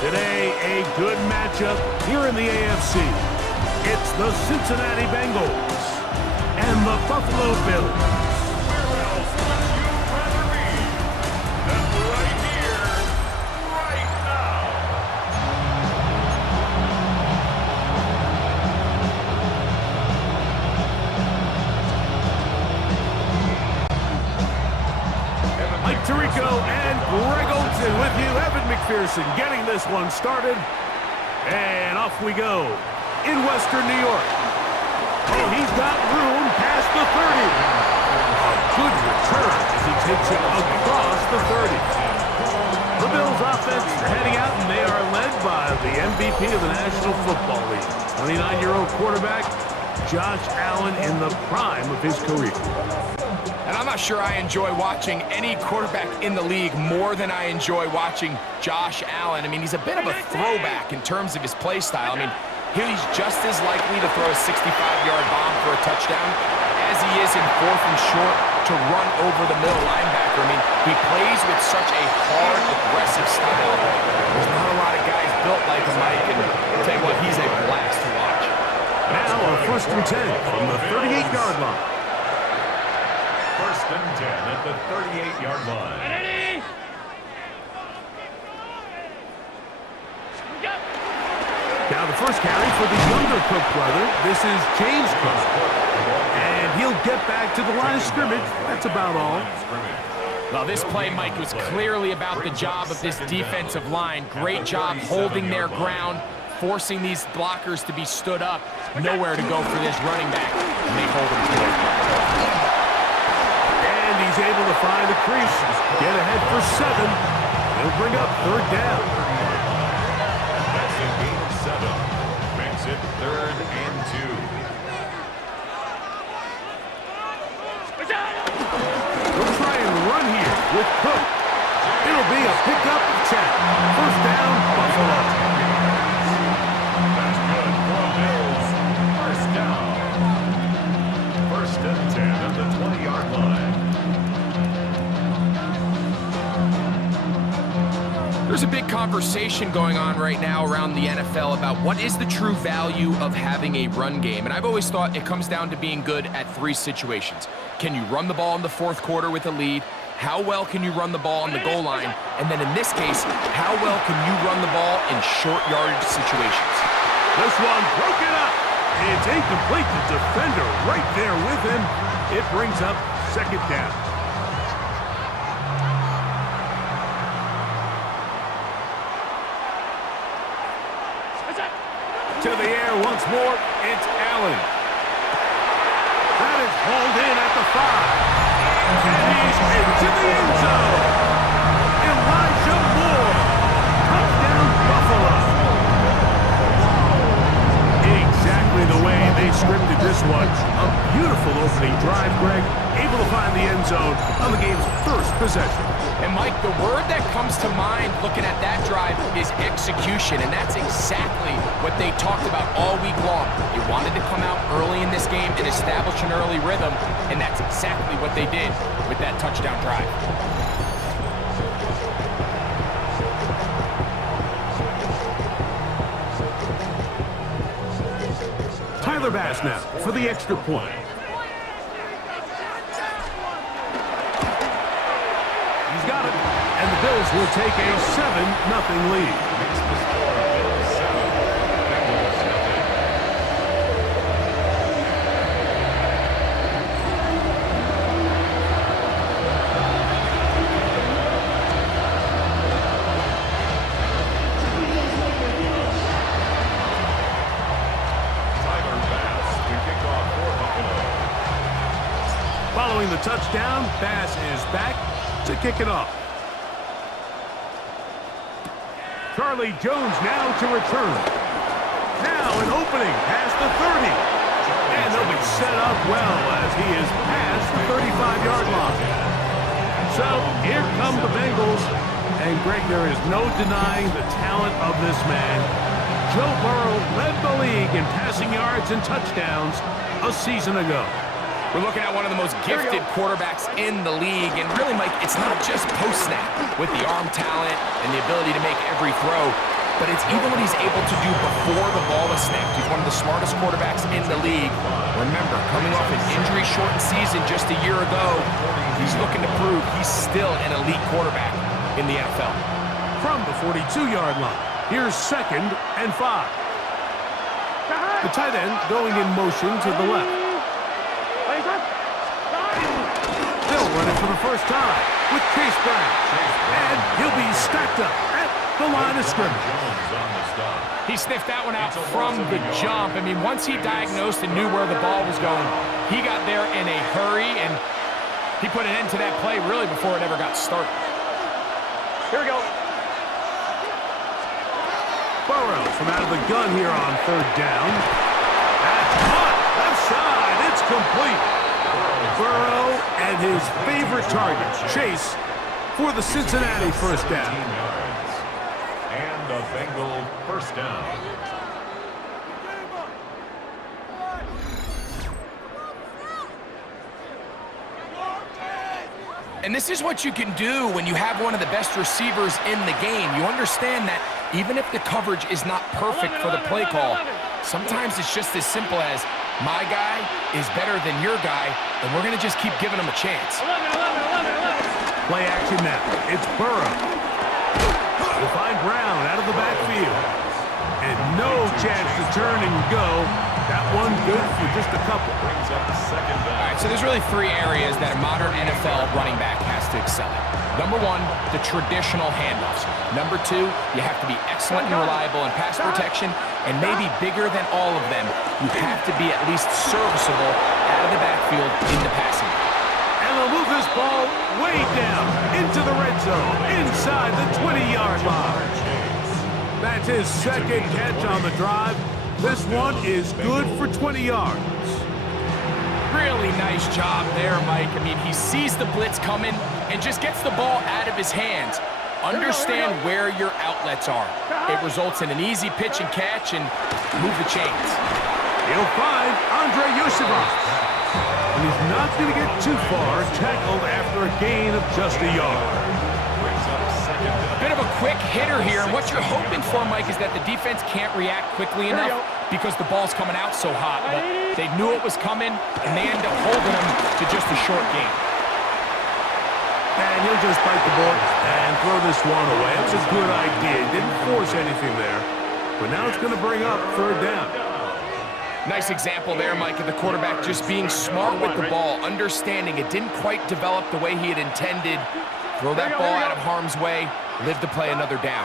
Today, a good matchup here in the AFC. It's the Cincinnati Bengals and the Buffalo Bills. Where else would you rather be than right here, right now? Mike Tirico and Greg Olsen with you. Evan McPherson getting this one started. And off we go in Western New York. Oh, he's got room past the 30. A good return as he takes it across the 30. The Bills offense heading out, and they are led by the MVP of the National Football League. 29-year-old quarterback, Josh Allen, in the prime of his career. And I'm not sure I enjoy watching any quarterback in the league more than I enjoy watching Josh Allen. I mean, he's a bit of a throwback in terms of his play style. I mean, he's just as likely to throw a 65-yard bomb for a touchdown as he is in 4th and short to run over the middle linebacker. I mean, he plays with such a hard, aggressive style. There's not a lot of guys built like him, Mike, and I'll tell you what, he's a blast to watch. Now a 1st and 10 from the 38-yard line. 1st and 10 at the 38-yard line. Now the first carry for the younger Cook brother. This is James Cook. And he'll get back to the line of scrimmage. That's about all. Well, this play, Mike, was clearly about the job of this defensive line. Great job holding their ground, forcing these blockers to be stood up. Nowhere to go for this running back. And they hold him to it. And he's able to find the crease. Get ahead for 7. He'll bring up 3rd down. That's a gain of 7. Makes it 3rd and 2. We'll try and run here with Cook. It'll be a pickup of 10. 1st down, Buffalo. That's good for Bills. 1st down. 1st and 10 at the 20-yard line. There's a big conversation going on right now around the NFL about what is the true value of having a run game. And I've always thought it comes down to being good at 3 situations. Can you run the ball in the 4th quarter with a lead? How well can you run the ball on the goal line? And then in this case, how well can you run the ball in short yardage situations? This one broken up. It's incomplete. The defender right there with him. It brings up 2nd down. To the air once more, it's Allen. That is hauled in at the 5. And he's into the end zone. Elijah Moore. Touchdown, Buffalo. Exactly the way they scripted this one. A beautiful opening drive, Greg. Able to find the end zone on the game's 1st possession. And Mike, the word that comes to mind looking at that drive is execution, and that's exactly what they talked about all week long. They wanted to come out early in this game and establish an early rhythm, and that's exactly what they did with that touchdown drive. Tyler Bass now for the extra point. He's got it, and the Bills will take a 7-0 lead. Following the touchdown, Bass is back to kick it off. Charlie Jones now to return. Now an opening past the 30. And they'll be set up well as he is past the 35-yard line. So here come the Bengals. And Greg, there is no denying the talent of this man. Joe Burrow led the league in passing yards and touchdowns a season ago. We're looking at one of the most gifted quarterbacks in the league. And really, Mike, it's not just post-snap with the arm talent and the ability to make every throw. but it's even what he's able to do before the ball is snapped. He's one of the smartest quarterbacks in the league. Remember, coming off an injury-shortened season just a year ago, he's looking to prove he's still an elite quarterback in the NFL. From the 42-yard line, here's 2nd and 5. The tight end going in motion to the left. They'll run it for the first time with Chase Brown. And he'll be stacked up at the line of scrimmage. He sniffed that one out from the jump. I mean, once he diagnosed and knew where the ball was going, he got there in a hurry, and he put an end to that play really before it ever got started. Here we go. Burrow from out of the gun here on 3rd down. That's caught. Left side. It's complete. Burrow and his favorite target, Chase, for the Cincinnati first down. And a Bengal first down. And this is what you can do when you have one of the best receivers in the game. You understand that even if the coverage is not perfect for the play call, sometimes it's just as simple as, my guy is better than your guy, and we're going to just keep giving him a chance. Play action now. It's Burrow. We'll find Brown out of the backfield. And no chance to turn and go. That one good for just a couple. Brings up the 2nd down. All right, so there's really 3 areas that a modern NFL running back has to excel at. Number 1, the traditional handoffs. Number 2, you have to be excellent and reliable in pass protection, and maybe bigger than all of them, you have to be at least serviceable out of the backfield in the passing game. And they'll move this ball way down into the red zone, inside the 20-yard line. That's his 2nd catch on the drive. This one is good for 20 yards. Really nice job there, Mike. I mean, he sees the blitz coming and just gets the ball out of his hands. Understand where your outlets are. It results in an easy pitch and catch and move the chains. He'll find Andre Yosibov. And he's not going to get too far, tackled after a gain of just a yard. A bit of a quick hitter here, and what you're hoping for, Mike, is that the defense can't react quickly enough because the ball's coming out so hot. But they knew it was coming, and they end up holding him to just a short gain. And he'll just bite the bullet and throw this one away. It was a good idea. Didn't force anything there. But now it's going to bring up 3rd down. Nice example there, Mike, of the quarterback just being smart with the ball, understanding it didn't quite develop the way he had intended. Throw that ball out of harm's way, live to play another down.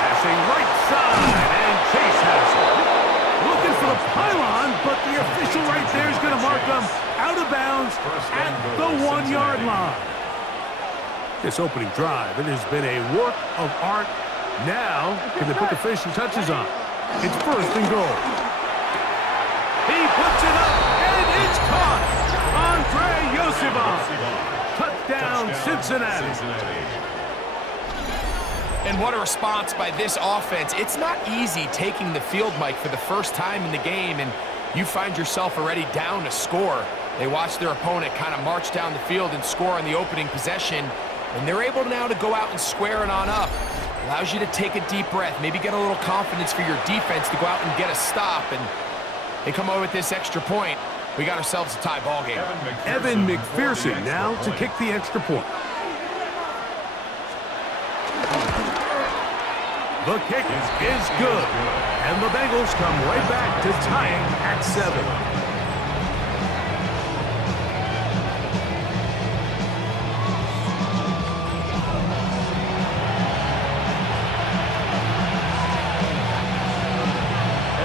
Passing right side, and Chase has it. Looking for the pylon, but the official right there is going to mark them out of bounds at the 1-yard line. This opening drive, it has been a work of art. Now, can they put the finishing touches on? It's 1st and goal. He puts it up, and it's caught. Andre Yosibov. Touchdown, Cincinnati. And what a response by this offense. It's not easy taking the field, Mike, for the first time in the game, and you find yourself already down a score. They watch their opponent kind of march down the field and score on the opening possession, and they're able now to go out and square it on up. Allows you to take a deep breath, maybe get a little confidence for your defense to go out and get a stop, and they come away with this extra point. We got ourselves a tie ball game. Evan McPherson now to kick the extra point. The kick is good. And the Bengals come right back to tie it at 7.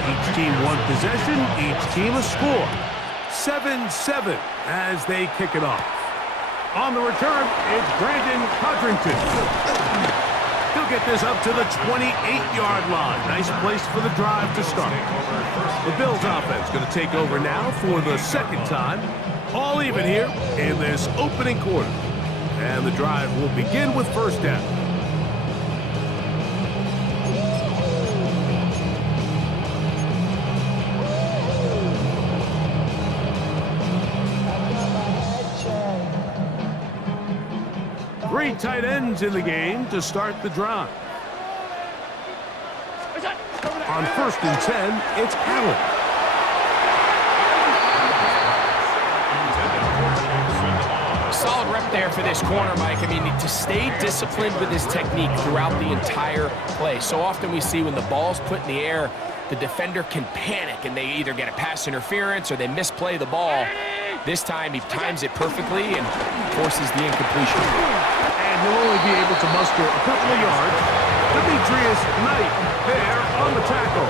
Each team one possession, each team a score. 7-7 as they kick it off. On the return, it's Brandon Codrington. He'll get this up to the 28-yard line. Nice place for the drive to start. The Bills offense going to take over now for the 2nd time. All even here in this opening quarter. And the drive will begin with 1st down. Three tight ends in the game to start the drive. On 1st and 10, it's Allen. Solid rep there for this corner, Mike. I mean, to stay disciplined with his technique throughout the entire play. So often we see when the ball's put in the air, the defender can panic and they either get a pass interference or they misplay the ball. This time he times it perfectly and forces the incompletion. And he'll only be able to muster a couple of yards. Demetrius Knight there on the tackle.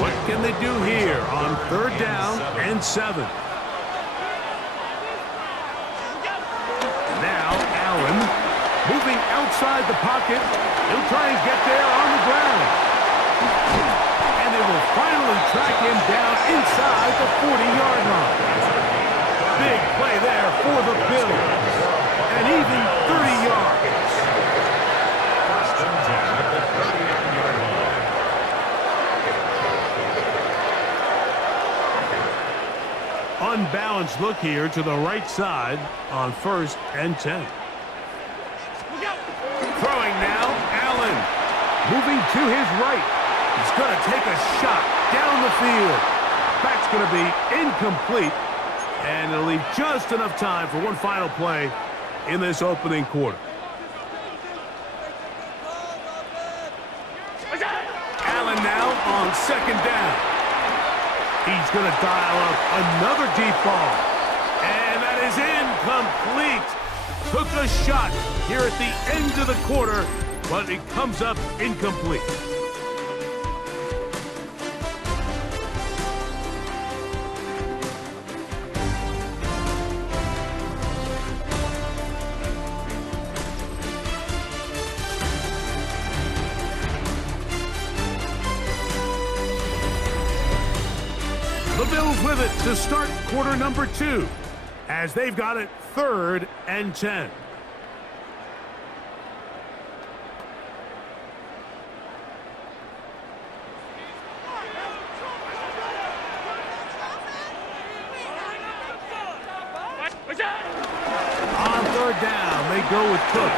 What can they do here on 3rd down and 7? Now Allen moving outside the pocket. He'll try and get there on the ground. And they will finally track him down inside the 40-yard line. Big play there for the Bills. And even 30 yards. Unbalanced look here to the right side on 1st and 10. Throwing now, Allen. Moving to his right. He's going to take a shot down the field. That's going to be incomplete. And it'll leave just enough time for one final play in this opening quarter. Allen now on 2nd down. He's going to dial up another deep ball. And that is incomplete. Took a shot here at the end of the quarter, but it comes up incomplete. The Bills with it to start quarter number 2, as they've got it 3rd and 10. On 3rd down, they go with Cook.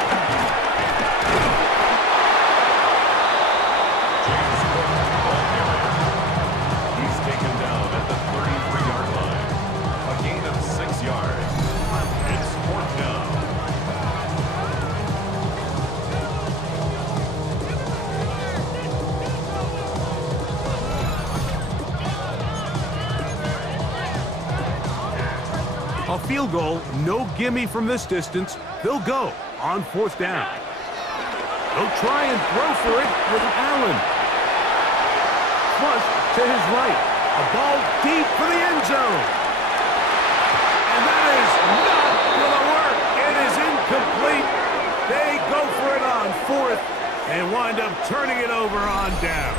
A field goal, no gimme from this distance. They'll go on 4th down. They'll try and throw for it with Allen. Flush to his right. A ball deep for the end zone. And that is not going to work. It is incomplete. They go for it on 4th and wind up turning it over on down.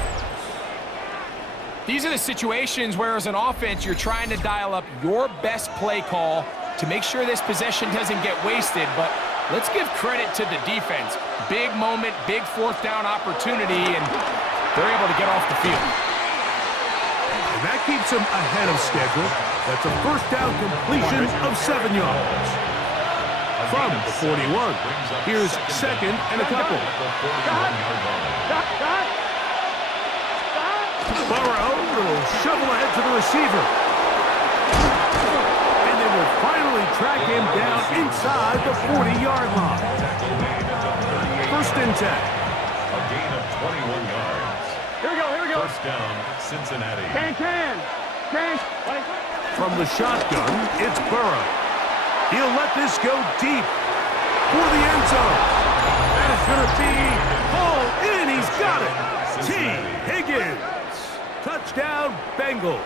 These are the situations where, as an offense, you're trying to dial up your best play call to make sure this possession doesn't get wasted. But let's give credit to the defense. Big moment, big 4th down opportunity, and they're able to get off the field. And that keeps them ahead of schedule. That's a 1st down completion of 7 yards. From the 41, here's 2nd and a couple. Burrow will shovel ahead to the receiver. And they will finally track him down inside the 40-yard line. 1st and 10. A gain of 21 yards. Here we go. 1st down, Cincinnati. Can. From the shotgun, it's Burrow. He'll let this go deep for the end zone. That is going to be hauled in. He's got it. T. Higgins. Touchdown, Bengals.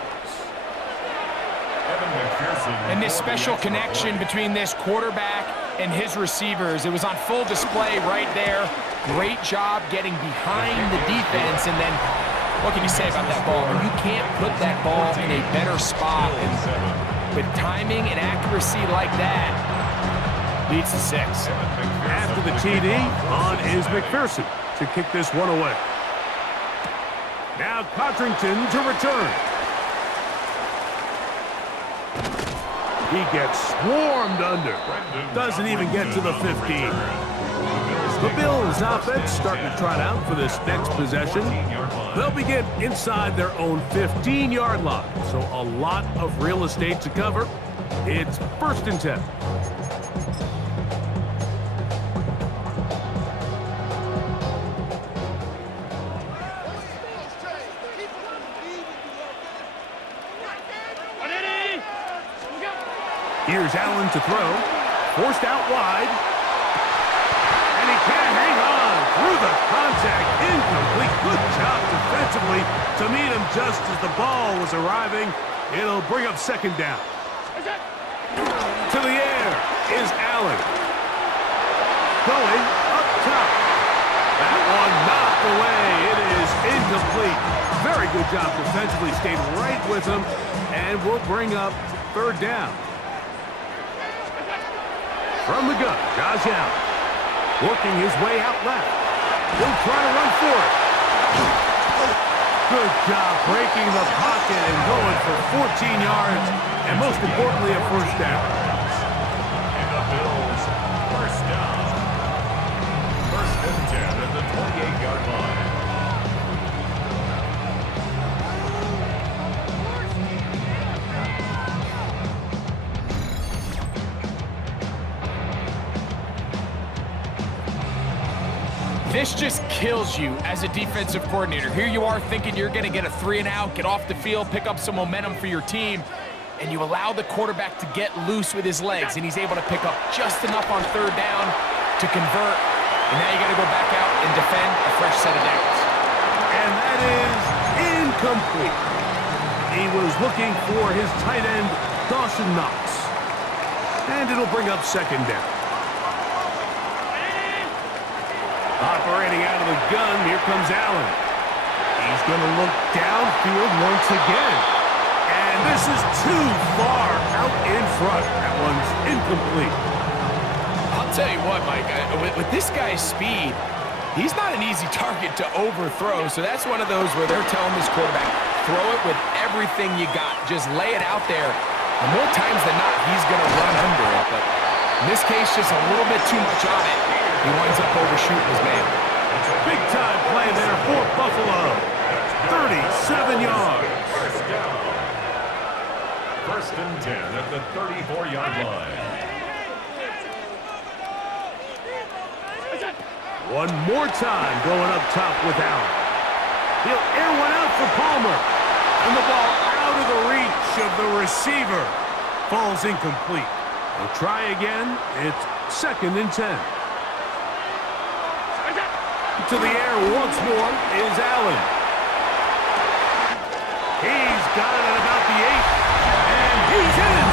And this special connection between this quarterback and his receivers, it was on full display right there. Great job getting behind the defense, and then what can you say about that ball? You can't put that ball in a better spot, and with timing and accuracy like that, leads to 6. After the TD, on is McPherson to kick this one away. Now Codrington to return. He gets swarmed under. Doesn't even get to the 15. The Bills offense starting to trot out for this next possession. They'll begin inside their own 15-yard line, so a lot of real estate to cover. It's 1st and 10. Here's Allen to throw. Forced out wide. And he can't hang on through the contact. Incomplete. Good job defensively to meet him just as the ball was arriving. It'll bring up 2nd down. To the air is Allen. Going up top. That one knocked away. It is incomplete. Very good job defensively. Stayed right with him. And will bring up 3rd down. From the gun, Josh Allen. Working his way out left. He'll try to run for it. Good job breaking the pocket and going for 14 yards. And most importantly, a 1st down. And the Bills, 1st down. 1st and 10 at the 28-yard line. This just kills you as a defensive coordinator. Here you are thinking you're going to get a 3-and-out, get off the field, pick up some momentum for your team, and you allow the quarterback to get loose with his legs, and he's able to pick up just enough on 3rd down to convert, and now you got to go back out and defend a fresh set of downs. And that is incomplete. He was looking for his tight end, Dawson Knox. And it'll bring up 2nd down. Operating out of the gun, here comes Allen. He's going to look downfield once again. And this is too far out in front. That one's incomplete. I'll tell you what, Mike, with this guy's speed, he's not an easy target to overthrow. So that's one of those where they're telling this quarterback, throw it with everything you got. Just lay it out there. And more times than not, he's going to run under it. But in this case, just a little bit too much on it. He winds up overshooting his man. Big-time play there for Buffalo. 37 yards. 1st down. 1st and 10 at the 34-yard line. One more time going up top with Allen. He'll air one out for Palmer. And the ball out of the reach of the receiver. Falls incomplete. They'll try again. It's 2nd and 10. To the air once more is Allen. He's got it at about the 8. And he's in.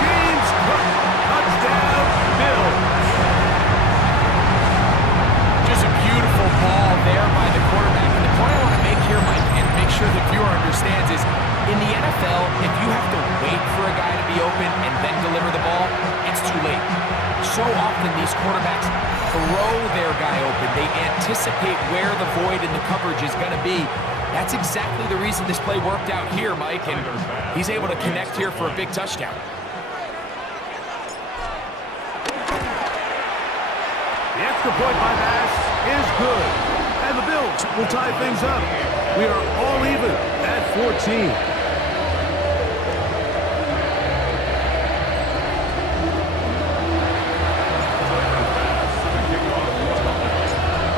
James Cook. Touchdown, Bills. Just a beautiful ball there by the quarterback. And the point I want to make here, Mike, and make sure the viewer understands is, in the NFL, if you have to wait for a guy to be open and then deliver the ball, it's too late. So often these quarterbacks throw their guy open. They anticipate where the void in the coverage is going to be. That's exactly the reason this play worked out here, Mike, and he's able to connect here for a big touchdown. The extra point by Bass is good. And the Bills will tie things up. We are all even at 14.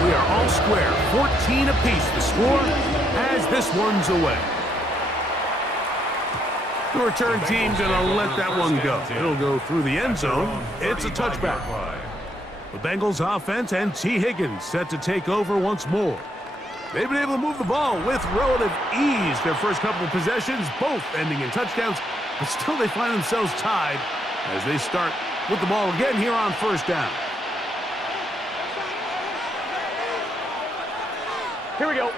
We are all square, 14 apiece. The score as this one's away. The return team gonna let that one go. It'll go through the end zone. It's a touchback. The Bengals offense and T. Higgins set to take over once more. They've been able to move the ball with relative ease. Their first couple of possessions, both ending in touchdowns, but still they find themselves tied as they start with the ball again here on 1st down. Here we go.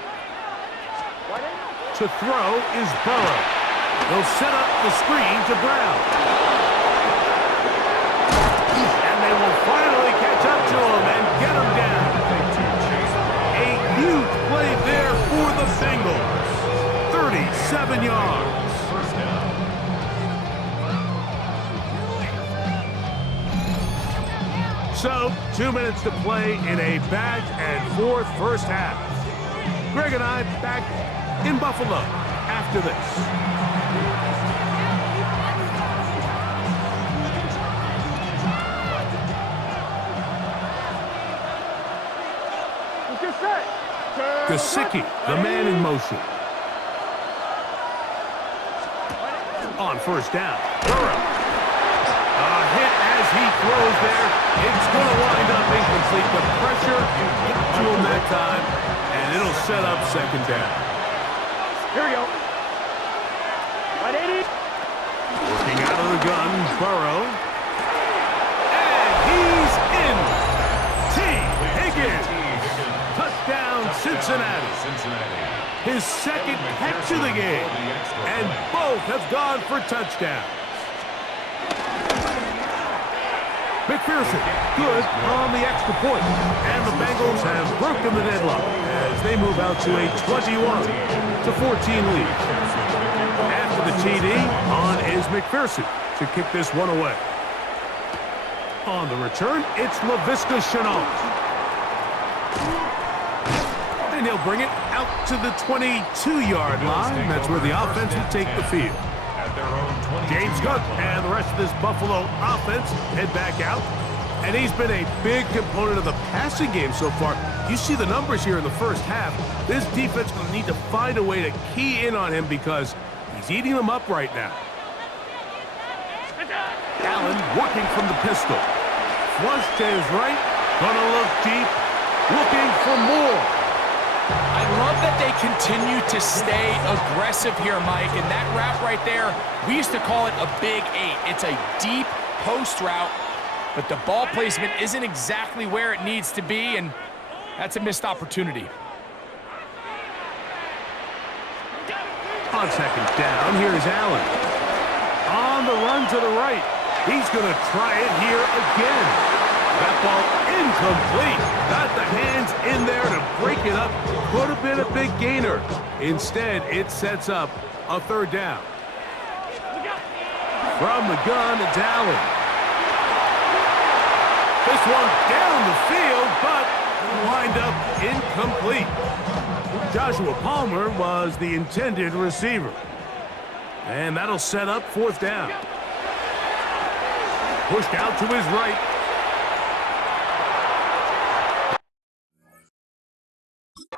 To throw is Burrow. They'll set up the screen to Brown. And they will finally catch up to him and get him down. A huge play there for the Bengals. 37 yards. 1st down. 2 minutes to play in a back-and-forth first half. Greg and I back in Buffalo after this. Gesicki, the man in motion. On first down. Burrow. A hit as he throws there. It's going to wind up incomplete. The pressure got to him that time, and it'll set up second down. Here we go. 180. Working out of the gun, Burrow. And he's in. T. Higgins. Touchdown, Cincinnati. His second catch of the game. And both have gone for touchdowns. McPherson, good on the extra point. And the Bengals have broken the deadlock as they move out to a 21-14 lead. After the TD, on is McPherson to kick this one away. On the return, it's Laviska Shenault. And he'll bring it out to the 22-yard line. That's where the offense will take the field. James Cook and the rest of this Buffalo offense head back out. And he's been a big component of the passing game so far. You see the numbers here in the first half. This defense will need to find a way to key in on him because he's eating them up right now. Allen working from the pistol. Flush to his right. Gonna look deep. Looking for more. I love that they continue to stay aggressive here, Mike, and that route right there, we used to call it a big 8. It's a deep post route, but the ball placement isn't exactly where it needs to be, and that's a missed opportunity. On second down, here's Allen. On the run to the right. He's going to try it here again. That ball incomplete. Got the hands in there to break it up. Could have been a big gainer. Instead, it sets up a third down. From the gun, it's Allen. This one down the field, but wind up incomplete. Joshua Palmer was the intended receiver. And that'll set up fourth down. Pushed out to his right.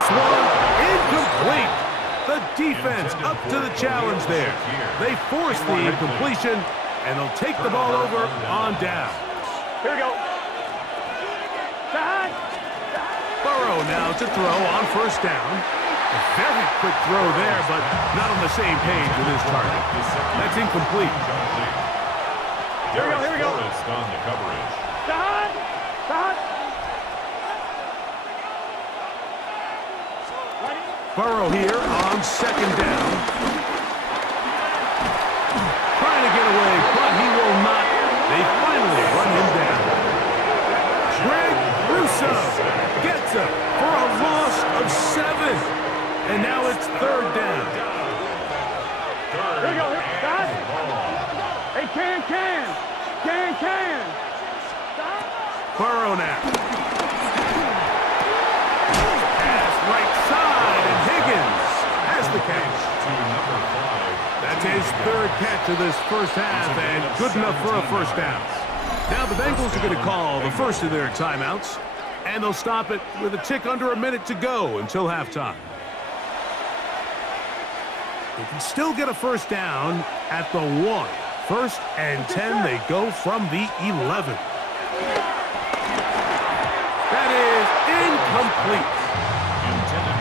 Swung incomplete. The defense up to the challenge there. They force the incompletion, and they'll take the ball over on down. Here we go. Burrow now to throw on first down. A very quick throw there, but not on the same page with his target. That's incomplete. Here we go, here we go. On the coverage. Burrow here on second down. Trying to get away, but he will not. They finally run him down. Greg Russo gets him for a loss of 7. And now it's third down. Here we go. Hey, can. Burrow now. Pass right side, and Higgins has the catch. That's his third catch of this first half, and good enough for a first down. Now the Bengals are going to call the first of their timeouts, and they'll stop it with a tick under a minute to go until halftime. They can still get a first down at the 1. First and 10, they go from the 11. That is incomplete.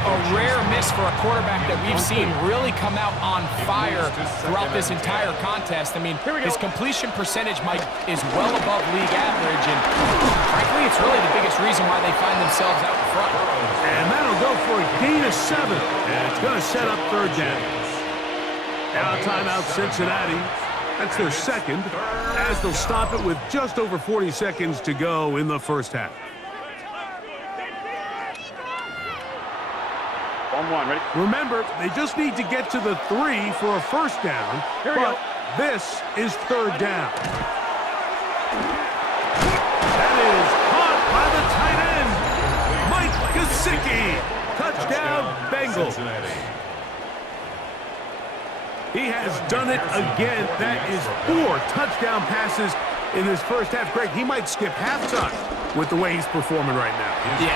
A rare miss for a quarterback that we've seen really come out on fire throughout this entire contest. I mean, his completion percentage, Mike, is well above league average, and frankly, it's really the biggest reason why they find themselves out in front. And that'll go for a gain of 7, and it's going to set up third down. Now timeout Cincinnati. That's their second, as they'll stop it with just over 40 seconds to go in the first half. 1-1, ready? Remember, they just need to get to the 3 for a first down, but this is third down. That is caught by Bengals. Cincinnati. He has done it again. That is 4 touchdown passes in his first half. Greg, he might skip halftime with the way he's performing right now. Yeah,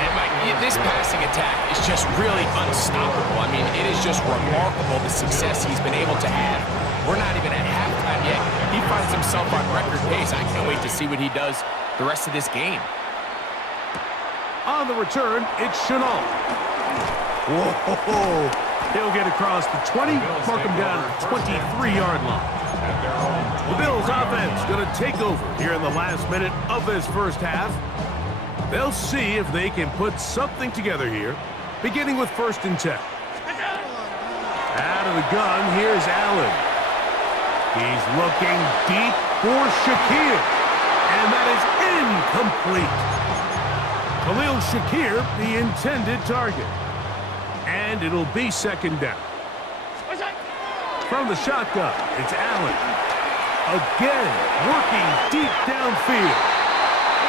this passing attack is just really unstoppable. I mean, it is just remarkable the success he's been able to have. We're not even at halftime yet. He finds himself on record pace. I can't wait to see what he does the rest of this game. On the return, it's Chenault. Whoa! He'll get across the 20, mark him down at the 23-yard line. The Bills offense going to take over here in the last minute of this first half. They'll see if they can put something together here, beginning with 1st and 10. Out of the gun, here's Allen. He's looking deep for Shakir, and that is incomplete. Khalil Shakir, the intended target. And it'll be 2nd down. From the shotgun, it's Allen. Again, working deep downfield.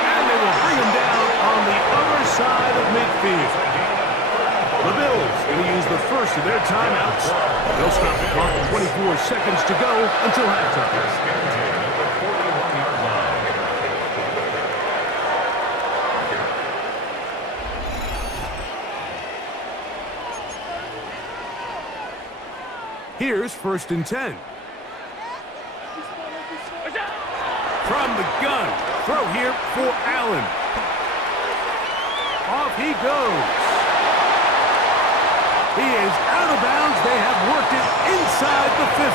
And they will bring him down on the other side of midfield. The Bills going to use the first of their timeouts. They'll stop the clock with 24 seconds to go until halftime. Here's 1st and 10. From the gun, throw here for Allen. Off he goes. He is out of bounds. They have worked it inside the 15.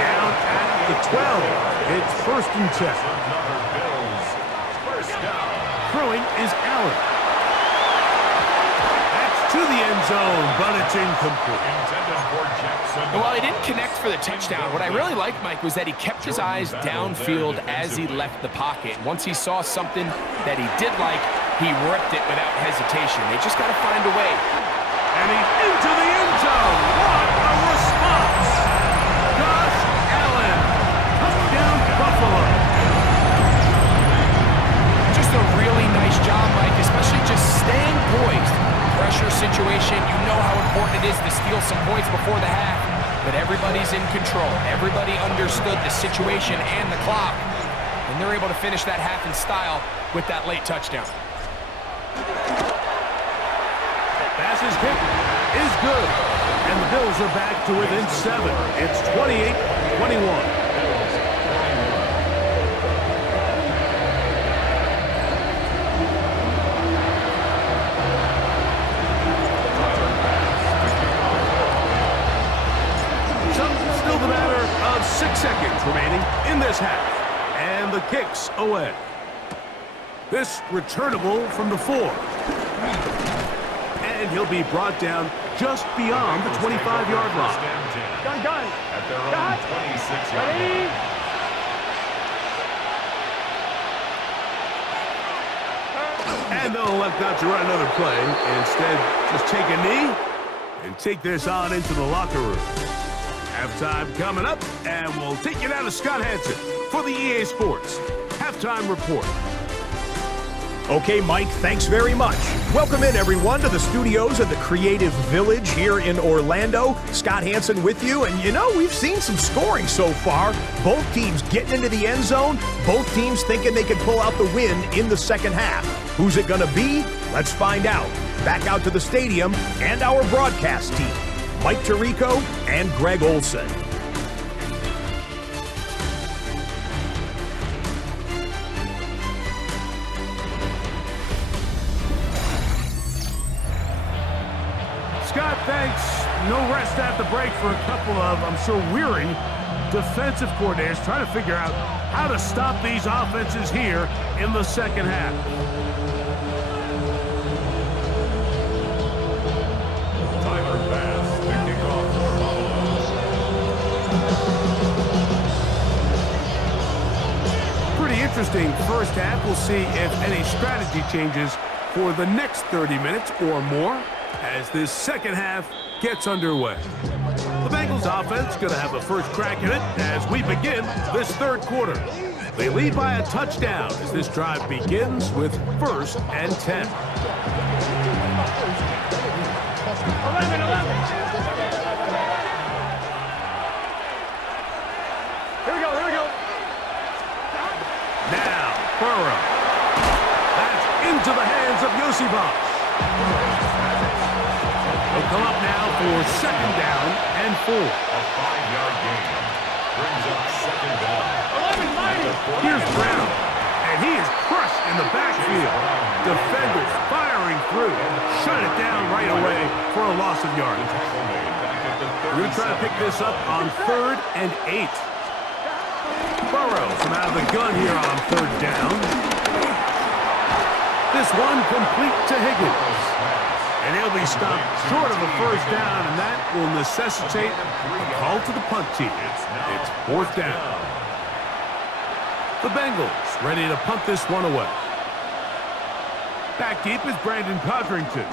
Down at the 12. It's 1st and 10. Throwing is Allen. To the end zone, but it's incomplete. And while he didn't connect for the touchdown, what I really liked, Mike, was that he kept his eyes downfield as he left the pocket. Once he saw something that he did like, he ripped it without hesitation. They just got to find a way. And he's into the end zone. What a response! Josh Allen, touchdown Buffalo. Just a really nice job, Mike, especially just staying poised. Pressure situation, you know how important it is to steal some points before the half, but everybody's in control. Everybody understood the situation and the clock, and they're able to finish that half in style with that late touchdown. Pass is kicked, is good, and the Bills are back to within 7. It's 28-21. The matter of 6 seconds remaining in this half. And the kick's away. This returnable from the 4. And he'll be brought down just beyond the 25-yard line. Gun. At their own 26-yard line. And they'll elect not to run another play. Instead, just take a knee and take this on into the locker room. Halftime coming up, and we'll take you down to Scott Hansen for the EA Sports Halftime Report. Okay, Mike, thanks very much. Welcome in, everyone, to the studios of the Creative Village here in Orlando. Scott Hansen with you, and we've seen some scoring so far. Both teams getting into the end zone, both teams thinking they could pull out the win in the second half. Who's it going to be? Let's find out. Back out to the stadium and our broadcast team. Mike Tirico and Greg Olson. Scott, thanks. No rest at the break for a couple of, I'm sure, weary defensive coordinators trying to figure out how to stop these offenses here in the second half. Interesting first half. We'll see if any strategy changes for the next 30 minutes or more as this second half gets underway. The Bengals offense going to have a first crack at it as we begin this third quarter. They lead by a touchdown as this drive begins with 1st and 10. 11. Here we go. Now, Burrow. That's into the hands of Yosibas. They'll come up now for 2nd down and 4. A 5-yard gain. Brings up 2nd down. Here's Brown, and he is crushed in the backfield. Defenders firing through. Shut it down right away for a loss of yardage. We're going to try to pick this up on 3rd and 8. Burrow from out of the gun here on 3rd down. This one complete to Higgins. And he'll be stopped short of a 1st down, and that will necessitate a call to the punt team. It's 4th down. The Bengals ready to punt this one away. Back deep is Brandon Codrington.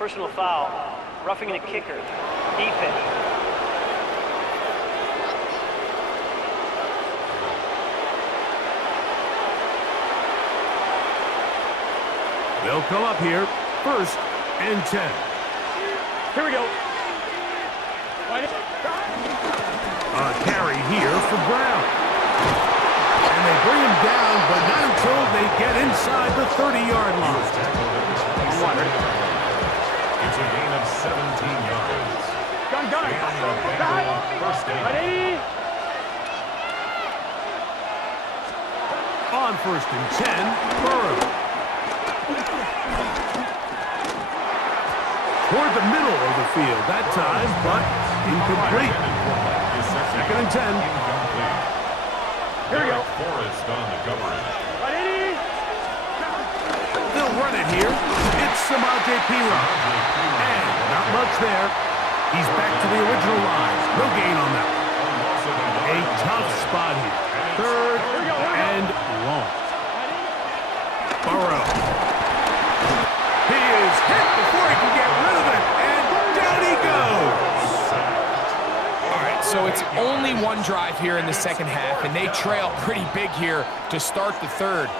Personal foul, roughing the kicker, defense. They'll come up here, 1st and 10. Here we go. A carry here for Brown. And they bring him down, but not until they get inside the 30-yard line. It's a gain of 17 yards. Gun. 1st down. Ready? On 1st and 10, Burrow. Toward the middle of the field that time, but incomplete. 2nd and 10. Here we go. Forrest on the coverage. Ready? They'll run it here. It's Samaje Perine. And not much there. He's back to the original line. No gain on that one. A tough spot here. 3rd and long. Burrow. He is hit before he can get rid of it, and down he goes. All right, so it's only one drive here in the 2nd half, and they trail pretty big here to start the 3rd.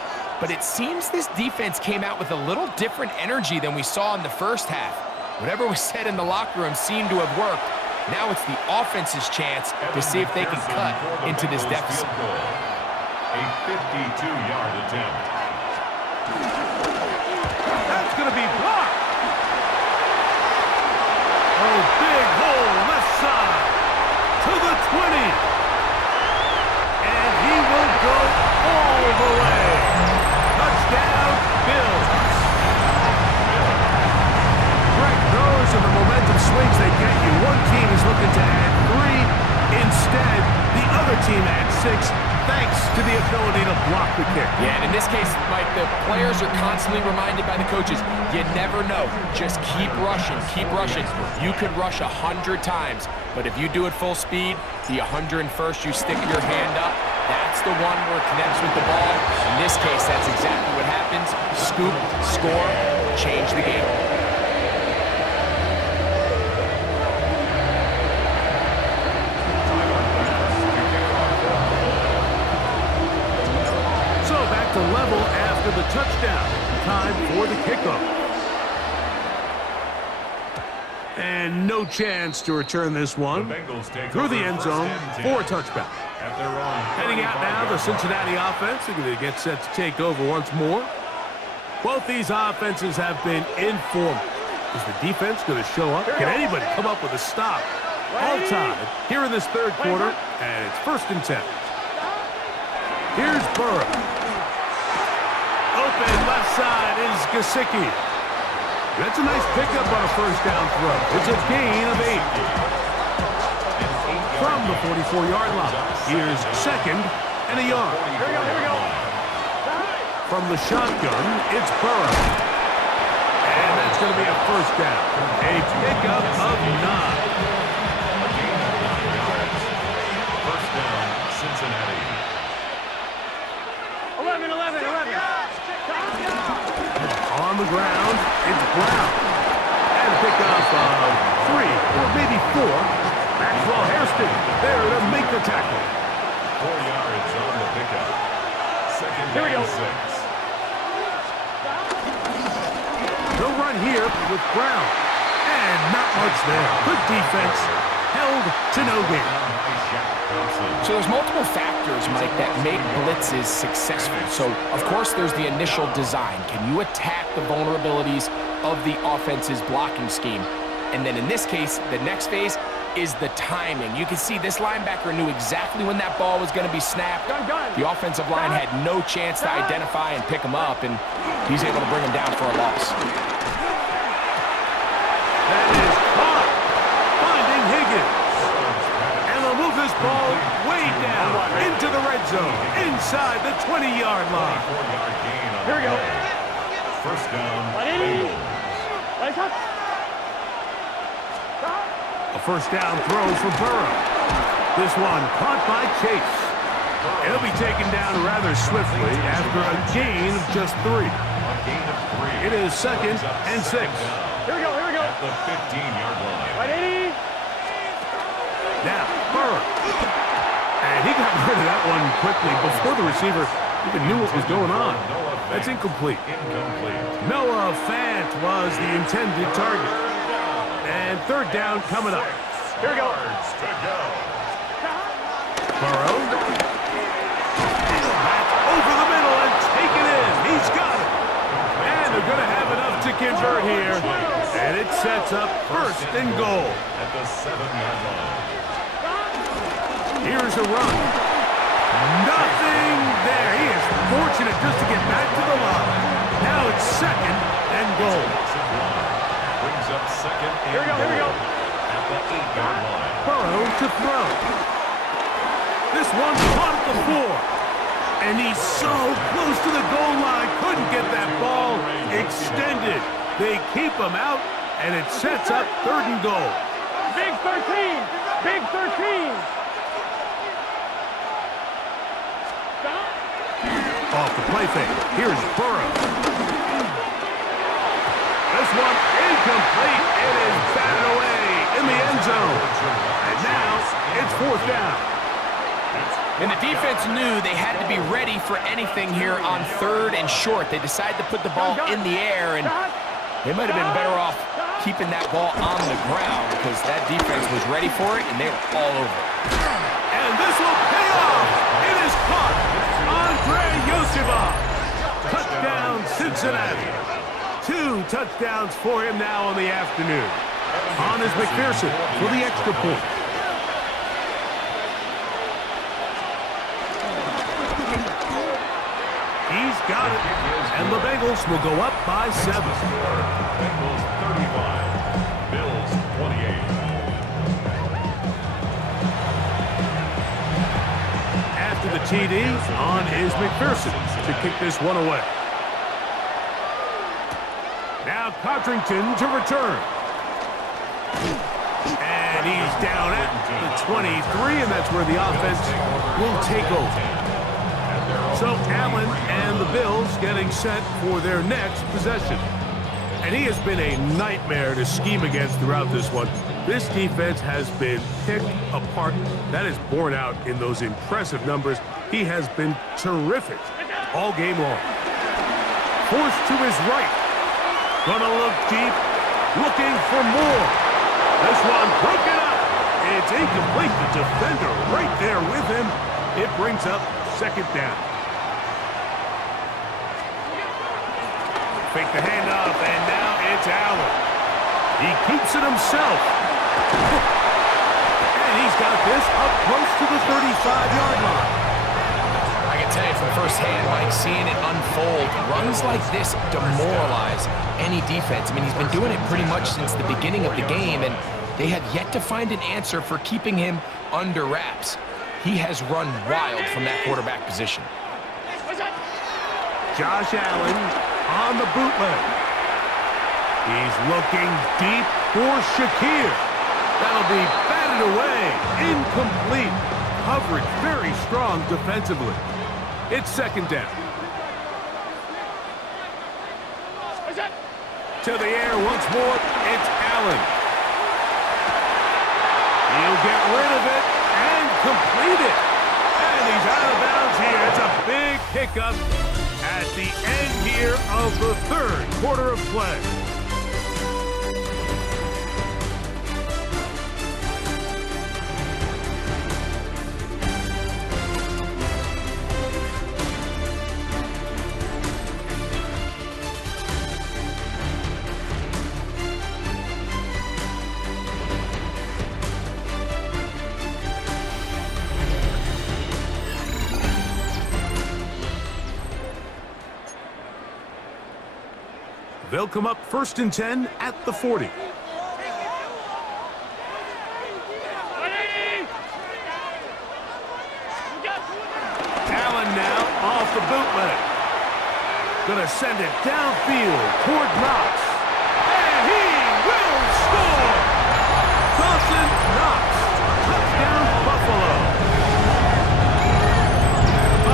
But it seems this defense came out with a little different energy than we saw in the 1st half. Whatever was said in the locker room seemed to have worked. Now it's the offense's chance to see if they can cut into this deficit. A 52-yard attempt. That's going to be blocked. Oh, big hole left side to the 20. And he will go all the way. Touchdown, Bills. Greg, those are the momentum swings they get you. One team is looking to add 3. Instead, the other team adds 6. Thanks to the ability to block the kick. Yeah, and in this case, Mike, the players are constantly reminded by the coaches, you never know. Just keep rushing, keep rushing. You could rush 100 times, but if you do it full speed, the 101st you stick your hand up, that's the one where it connects with the ball. In this case, that's exactly what happens. Scoop, score, change the game. To level after the touchdown. Time for the kickoff. And no chance to return this one through the end zone for a touchback. Heading out now, the Cincinnati offense are going to get set to take over once more. Both these offenses have been informed. Is the defense going to show up? Can anybody come up with a stop? All time here in this 3rd quarter, and it's 1st and 10. Here's Burrow. Open left side is Gesicki. That's a nice pickup on a 1st down throw. It's a gain of 8. From the 44-yard line, here's 2nd and a yard. Here we go. From the shotgun, it's Burrow. And that's going to be a 1st down. A pickup of 9. 1st down, Cincinnati. 11. On the ground, it's Brown. make the tackle. 4 yards on the pickup. Second Here we go. and 6. They'll run here with Brown. And not much there. Good defense. Held to no gain. So there's multiple factors, Mike, that make blitzes successful. So, of course, there's the initial design. Can you attack the vulnerabilities of the offense's blocking scheme? And then in this case, the next phase is the timing. You can see this linebacker knew exactly when that ball was going to be snapped. The offensive line had no chance to identify and pick him up, and he's able to bring him down for a loss. That is caught. Finding Higgins. And they'll move this ball way down into the red zone, inside the 20-yard line. 4-yard gain on Here we go. First down, Ready? Bengals. Lights up. A first down throw for Burrow. This one caught by Chase. He'll be taken down rather swiftly after a gain of just 3. A gain of 3. It is second and 6. Here we go. Here we go. At the 15-yard line. Ready? Now, Burrow. And he got rid of that one quickly before the receiver even knew what was going on. That's incomplete. Noah Fant was the intended target. And third down coming up. Here we go. Burrow. Back over the middle and take it in. He's got it. And they're going to have enough to convert here. And it sets up first and goal. At the 7-yard line. Here's a run. Nothing there. He is fortunate just to get back to the line. Now it's second and goal. Brings up second and Here we go. Here we go. at the 8-yard line. Burrow to throw. This one caught at the 4. And he's so close to the goal line. Couldn't get that ball extended. They keep him out, and it sets up third and goal. Big 13. Big 13. Off the play fake. Here's Burrow. This one incomplete. It is batted away in the end zone. And now it's fourth down. And the defense knew they had to be ready for anything here on third and short. They decided to put the ball in the air, and they might have been better off keeping that ball on the ground because that defense was ready for it, and they were all over it. And this will pay off. It is caught. Andre Yosibov. Touchdown, Cincinnati. 2 touchdowns for him now on the afternoon. On is McPherson for the extra point. He's got it. And the Bengals will go up by 7. Bengals 35. Bills 28. After the TD, on is McPherson to kick this one away. Now Codrington to return. And he's down at the 23, and that's where the offense will take over. So Allen and the Bills getting set for their next possession. And he has been a nightmare to scheme against throughout this one. This defense has been picked apart. That is borne out in those impressive numbers. He has been terrific all game long. Forced to his right. Gonna look deep, looking for more. This one broken up. It's incomplete. The defender right there with him. It brings up second down. Fake the handoff, and now it's Allen. He keeps it himself. And he's got this up close to the 35-yard line. I can tell you from firsthand, Mike, seeing it unfold, runs like this demoralize any defense. I mean, he's been doing it pretty much since the beginning of the game, and they have yet to find an answer for keeping him under wraps. He has run wild from that quarterback position. Josh Allen on the bootleg. He's looking deep for Shakir. That'll be batted away. Incomplete. Coverage very strong defensively. It's second down. To the air once more. It's Allen. He'll get rid of it and completed. And he's out of bounds here. It's a big pickup at the end here of the third quarter of play. They'll come up 1st and 10 at the 40. Allen now off the bootleg. Gonna send it downfield toward Knox. And he will score! Dawson Knox. Touchdown, Buffalo.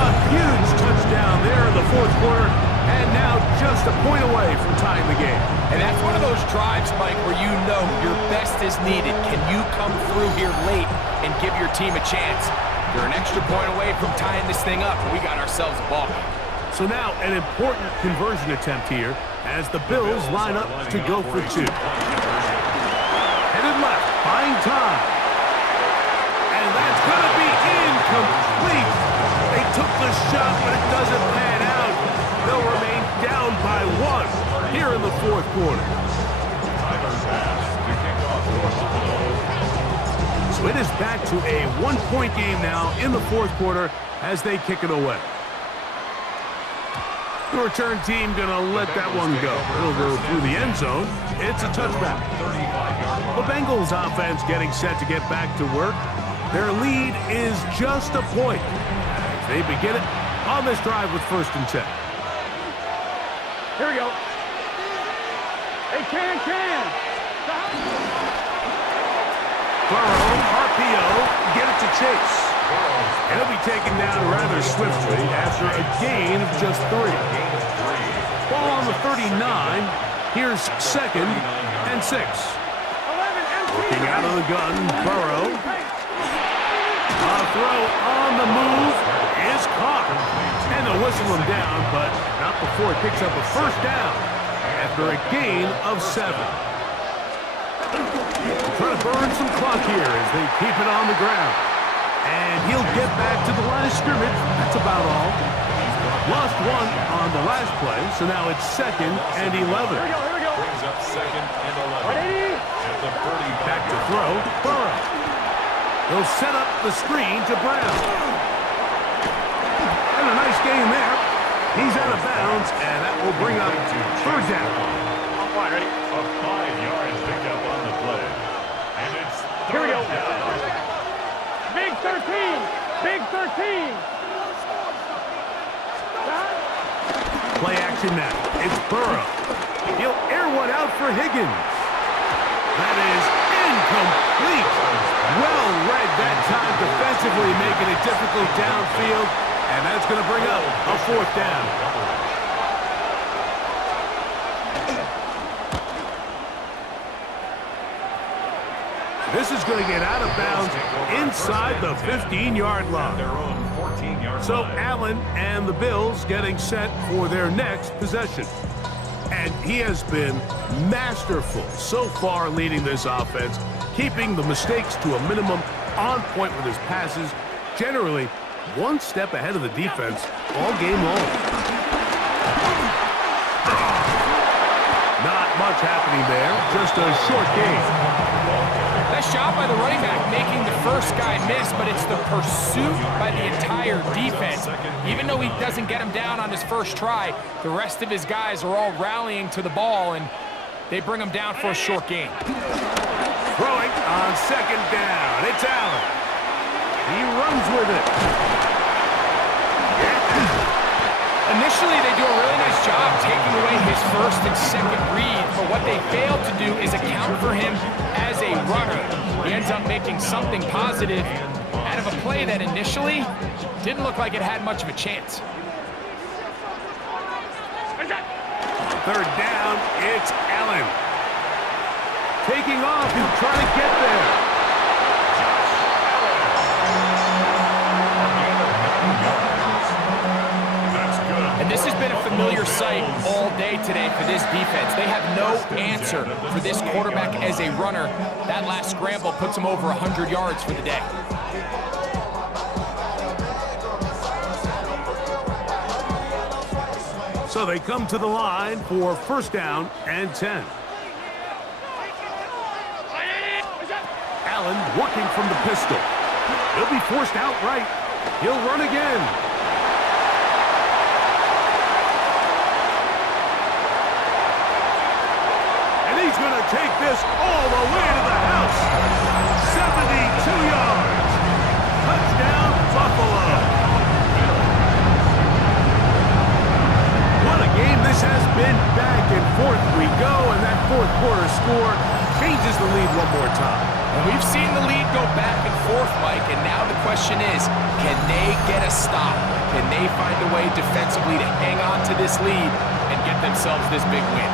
A huge touchdown there in the 4th quarter. And now just a point away from tying the game. And that's one of those drives, Mike, where you know your best is needed. Can you come through here late and give your team a chance? You're an extra point away from tying this thing up. We got ourselves a ball game. So now an important conversion attempt here as the Bills line up to go for 2. Headed left, buying time. And that's going to be incomplete. They took the shot, but it doesn't pan out. They'll remain down by 1 here in the 4th quarter. So it is back to a 1-point game now in the 4th quarter as they kick it away. The return team going to let that one go. It'll go through the end zone. It's a touchback. The Bengals offense getting set to get back to work. Their lead is just a point as they begin it on this drive with 1st and 10. Here we go. Hey, can. Burrow, RPO, get it to Chase. And he'll be taken down rather swiftly after a gain of just 3. Ball on the 39. Here's 2nd and 6. Looking out of the gun, Burrow. A throw on the move is caught. And they'll whistle him down, but not before he picks up a 1st down after a gain of 7. Trying to burn some clock here as they keep it on the ground. And he'll get back to the line of scrimmage. That's about all. Lost 1 on the last play, so now it's 2nd and 11. Here we go. Brings up 2nd and 11. At the 35. Back to throw, Burrow. He'll set up the screen to Brown. And a nice gain there. He's out of bounds, and that will bring up 3rd down. On line, ready? A 5 yards picked up on the play. And it's 3rd Here we go. down. Big 13. Big 13. Play action now. It's Burrow. He'll air one out for Higgins. That is incomplete. Well read that time defensively, making it difficult downfield. And that's going to bring up a 4th down. This is going to get out of bounds inside the 15-yard line. Their own 14-yard So line. Allen and the Bills getting set for their next possession. And he has been masterful so far leading this offense, keeping the mistakes to a minimum, on point with his passes, generally 1 step ahead of the defense all game long. Not much happening there, just a short game. Nice job by the running back making the first guy miss, but it's the pursuit by the entire defense. Even though he doesn't get him down on his first try, the rest of his guys are all rallying to the ball, and they bring him down for a short gain. Throwing on 2nd down. It's Allen. He runs with it. Initially, they do a really nice job taking away his 1st and 2nd read, but what they fail to do is account for him as a runner. He ends up making something positive out of a play that initially didn't look like it had much of a chance. 3rd down, it's Allen. Taking off, he'll try to get there. familiar sight all day today for this defense. They have no answer for this quarterback as a runner. That last scramble puts him over 100 yards for the day. So they come to the line for first down and 10. Allen working from the pistol. He'll be forced outright. He'll run again. And he's going to take this all the way to the house. 72 yards. Touchdown, Buffalo. What a game this has been. Back and forth we go, and that fourth quarter score changes the lead one more time. And we've seen the lead go back and forth, Mike, and now the question is, can they get a stop? Can they find a way defensively to hang on to this lead and get themselves this big win?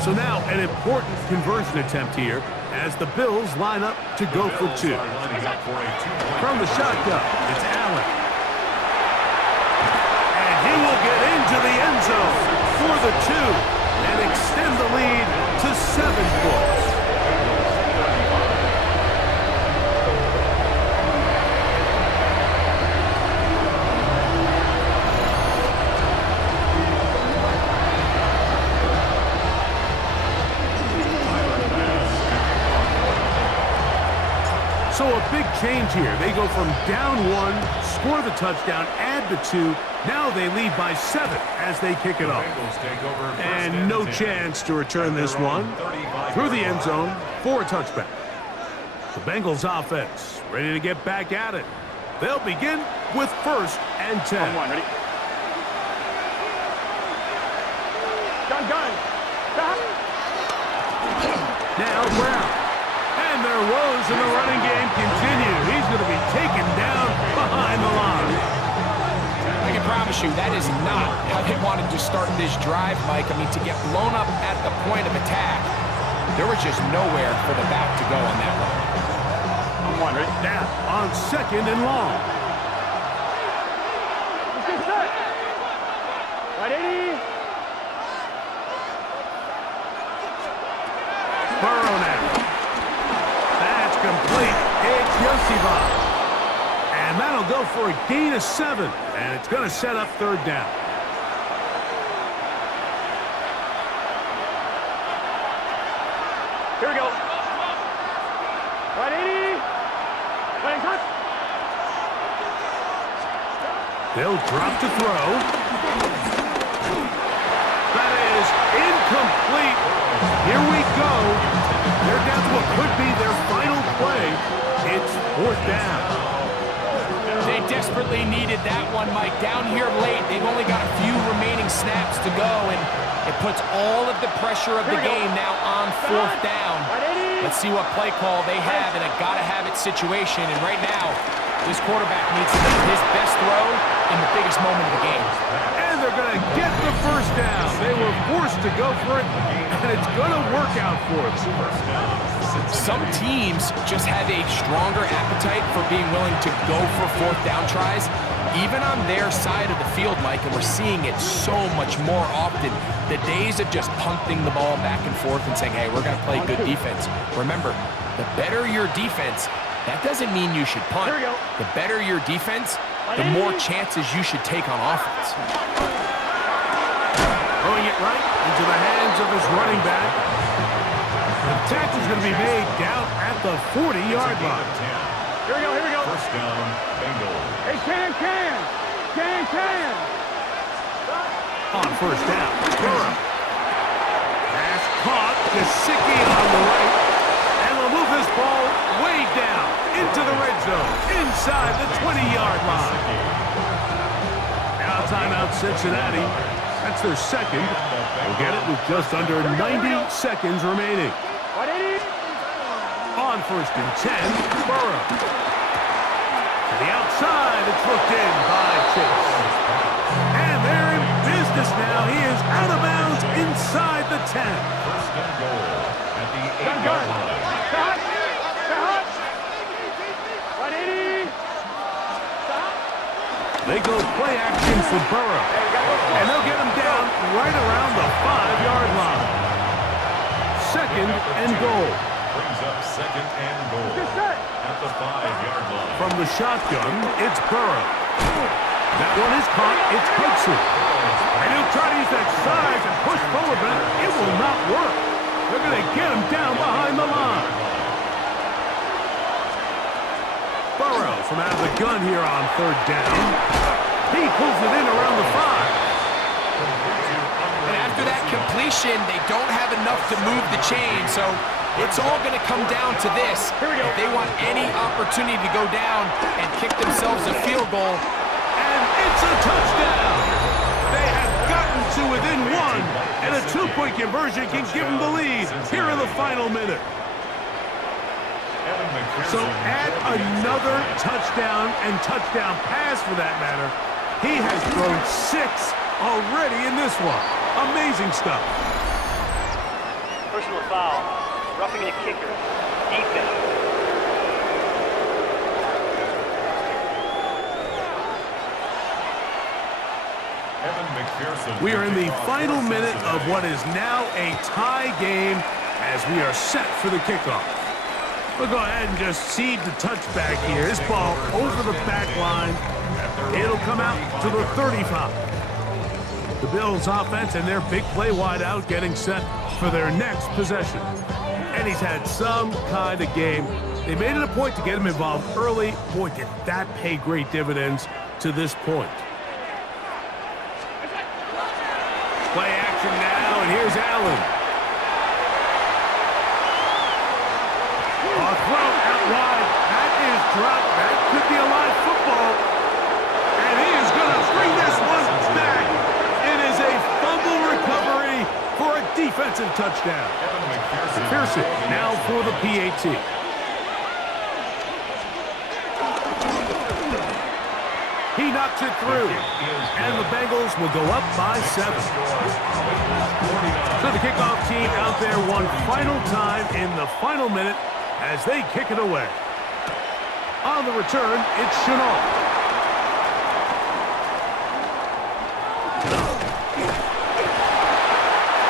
So now an important conversion attempt here as the Bills line up to go for two. From the shotgun, it's Allen. And he will get into the end zone for the two and extend the lead to 7 points. So a big change here. They go from down 1, score the touchdown, add the 2. Now they lead by 7 as they kick it off. And no chance to return this one through the end zone for a touchback. The Bengals offense ready to get back at it. They'll begin with first and 10. Ready? Gun. Stop. Now Brown. And their woes in the running game continue. He's going to be taken down behind the line. I can promise you that is not how they wanted to start this drive, Mike. I mean, to get blown up at the point of attack, there was just nowhere for the back to go on that one. On one, ready? Now on second and long. Ready? Burrow now. That's complete. It's Yosiva. And that'll go for a gain of 7. And it's going to set up third down. Here we go. Ready? Cut. They'll drop to throw. That is incomplete. Here we go. They're down to what could be their final play. It's fourth down. They desperately needed that one, Mike. Down here late, they've only got a few remaining snaps to go, and it puts all of the pressure of the game now on fourth down. Let's see what play call they have in a gotta-have-it situation, and right now, this quarterback needs to make his best throw in the biggest moment of the game. And they're going to get the first down. They were forced to go for it, and it's going to work out for them. Some teams just have a stronger appetite for being willing to go for fourth down tries, even on their side of the field, Mike, and we're seeing it so much more often. The days of just punting the ball back and forth and saying, hey, we're going to play good defense. Remember, the better your defense, that doesn't mean you should punt. The better your defense, the more chances you should take on offense. Throwing it right into the hands of his running back. The tackle's going to be made down at the 40-yard line. Here we go. First down, Bengals. Hey, can. On first down, Burrow. Pass caught. Gesicki on the right. And we'll move this ball way down into the red zone, inside the 20-yard line. Now timeout Cincinnati. That's their second. They'll get it with just under 90 seconds remaining. On first and 10, Burrow. To the outside, it's looked in by Chase. And they're in business now. He is out of bounds inside the 10. First and goal at the 8-yard line. Stop. Stop. 180. Stop. They go play action for Burrow. And they'll get him down right around the 5-yard line. Second and goal. Brings up second and goal at the 5-yard line. From the shotgun, it's Burrow. That one is caught. It's Hudson. And he'll try to use that size and push forward, but it will not work. They're going to get him down behind the line. Burrow from out of the gun here on third down. He pulls it in around the 5. And after that completion, they don't have enough to move the chain, so it's all going to come down to this. If they want any opportunity to go down and kick themselves a field goal. And it's a touchdown. They have gotten to within one, and a 2-point conversion can give them the lead here in the final minute. So add another touchdown and touchdown pass for that matter. He has thrown 6 already in this one. Amazing stuff. Personal foul. Roughing the kicker. Defense. We are in the final minute of what is now a tie game as we are set for the kickoff. We'll go ahead and just cede the touchback here. This ball over the back line. It'll come out to the 35. The Bills offense and their big play wideout getting set for their next possession. And he's had some kind of game. They made it a point to get him involved early. Boy, did that pay great dividends to this point. Play action now, and here's Allen. A throw out wide. That is dropped. That could be a live football. And he is going to bring this one back. It is a fumble recovery for a defensive touchdown. McPherson now for the PAT. He knocks it through, and the Bengals will go up by 7. So the kickoff team out there one final time in the final minute as they kick it away. On the return, it's Chenault.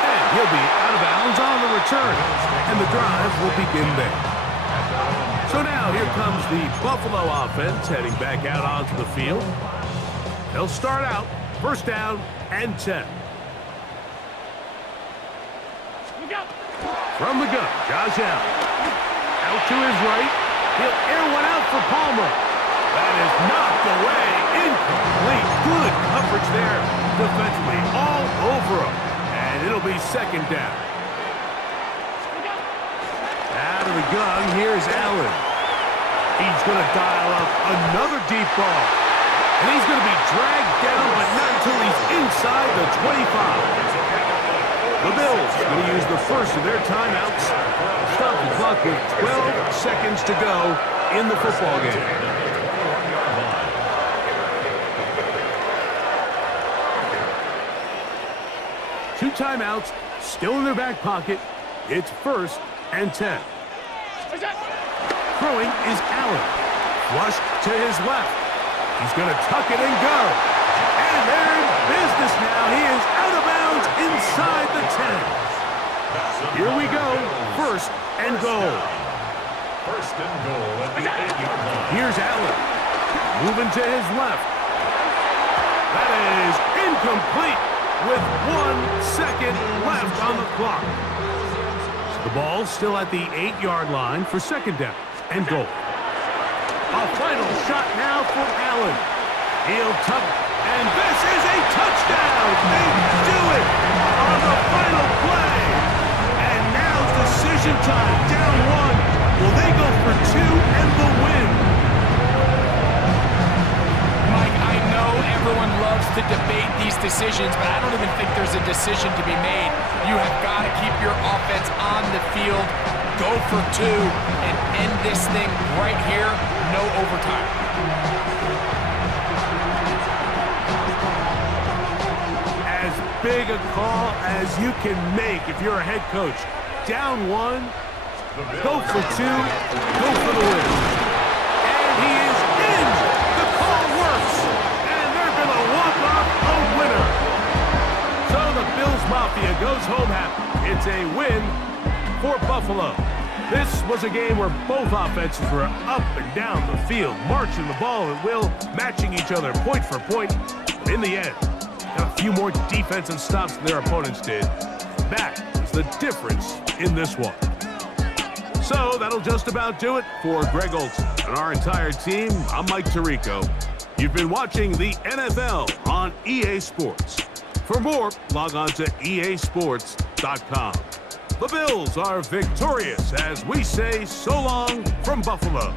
And he'll be out of bounds on the return, and the drive will begin there. So now here comes the Buffalo offense heading back out onto the field. They'll start out first down and 10. From the gun, Josh Allen. Out to his right. He'll air one out for Palmer. That is knocked away. Incomplete. Good coverage there defensively. All over him. And it'll be second down. Out of the gun, here's Allen. He's going to dial up another deep ball. And he's going to be dragged down, but not until he's inside the 25. The Bills going to use the first of their timeouts. Stop the clock with 12 seconds to go in the football game. Two timeouts still in their back pocket. It's first and 10. Throwing is Allen. Flush to his left. He's going to tuck it and go. And they're in business now. He is out of bounds inside the 10. Here we go. First and goal. First and goal at the 8-yard line. Here's Allen. Moving to his left. That is incomplete with 1 second left on the clock. The ball still at the 8-yard line for second down and goal. A final shot now for Allen. He'll tuck, and this is a touchdown. They do it on the final play. And now's decision time. Down 1. Will they go for 2 and the win? Mike, I know everyone loves to debate these decisions, but I don't even think there's a decision to be made. You have got to keep your offense on the field, go for 2, and end this thing right here. No overtime. As big a call as you can make if you're a head coach. Down one, go for two, go for the win. And he is in! The call works! And they're going to walk off a winner. So the Bills Mafia goes home happy. It's a win for Buffalo. This was a game where both offenses were up and down the field, marching the ball at will, matching each other point for point. In the end, got a few more defensive stops than their opponents did. That is the difference in this one. So that'll just about do it for Greg Olson and our entire team. I'm Mike Tirico. You've been watching the NFL on EA Sports. For more, log on to easports.com. The Bills are victorious as we say so long from Buffalo.